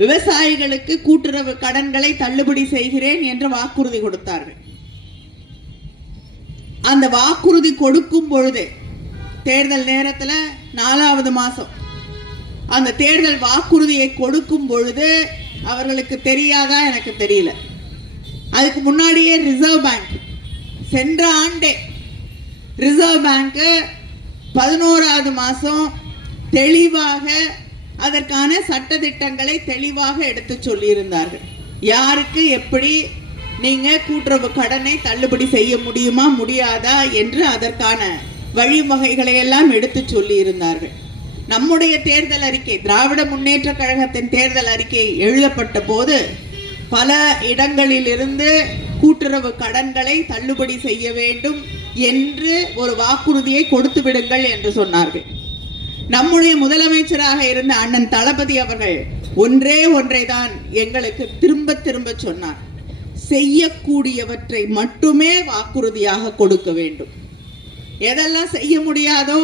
விவசாயிகளுக்கு கூட்டுறவு கடன்களை தள்ளுபடி செய்கிறேன் என்று வாக்குறுதி கொடுத்தார்கள். அந்த வாக்குறுதி கொடுக்கும் பொழுது தேர்தல் நேரத்தில் 4வது மாசம் அந்த தேர்தல் வாக்குறுதியை கொடுக்கும் பொழுது அவர்களுக்கு தெரியாதா எனக்கு தெரியல. அதுக்கு முன்னாடியே ரிசர்வ் பேங்க் சென்ற ஆண்டே ரிசர்வ் பேங்க் 11வது மாசம் தெளிவாக அதற்கான சட்ட திட்டங்களை தெளிவாக எடுத்து சொல்லியிருந்தார்கள். யாருக்கு எப்படி நீங்க கூட்டுறவு கடனை தள்ளுபடி செய்ய முடியுமா முடியாதா என்று அதற்கான வழிவகைகளை எல்லாம் எடுத்து சொல்லி இருந்தார்கள். நம்முடைய தேர்தல் அறிக்கை, திராவிட முன்னேற்ற கழகத்தின் தேர்தல் அறிக்கை எழுதப்பட்ட போது பல இடங்களில் இருந்து கூட்டுறவு கடன்களை தள்ளுபடி செய்ய வேண்டும் என்று ஒரு வாக்குறுதியை கொடுத்து விடுங்கள் என்று சொன்னார்கள். நம்முடைய முதலமைச்சராக இருந்த அண்ணன் தளபதி அவர்கள் ஒன்றை தான் எங்களுக்கு திரும்ப திரும்ப சொன்னார். செய்யக்கூடியவற்றை மட்டுமே வாக்குறுதியாக கொடுக்க வேண்டும். எதெல்லாம் செய்ய முடியாதோ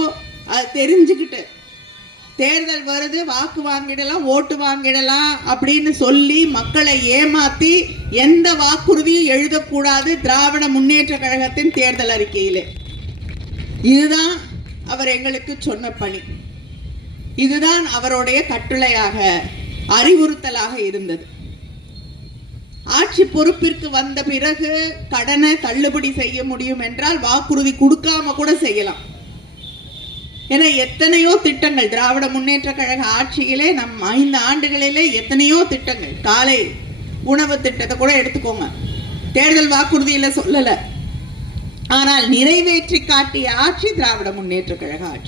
அது தெரிஞ்சுக்கிட்டு தேர்தல் வருது வாக்கு வாங்கிடலாம் ஓட்டு வாங்கிடலாம் அப்படின்னு சொல்லி மக்களை ஏமாத்தி எந்த வாக்குறுதியும் எழுதக்கூடாது திராவிட முன்னேற்ற கழகத்தின் தேர்தல் அறிக்கையிலே. இதுதான் அவர் எங்களுக்கு சொன்ன பணி. இதுதான் அவருடைய கட்டளையாக அறிவுறுத்தலாக இருந்தது. ஆட்சி பொறுப்பிற்கு வந்த பிறகு கடனை தள்ளுபடி செய்ய முடியும் என்றால் வாக்குறுதி கொடுக்காம கூட செய்யலாம். ஏன்னா எத்தனையோ திட்டங்கள் திராவிட முன்னேற்ற கழக ஆட்சியிலே நம் 5 ஆண்டுகளிலே எத்தனையோ திட்டங்கள், காலை உணவு திட்டத்தை கூட எடுத்துக்கோங்க, தேர்தல் வாக்குறுதியில சொல்லல, ஆனால் நிறைவேற்றி காட்டிய ஆட்சி திராவிட முன்னேற்ற கழக ஆட்சி.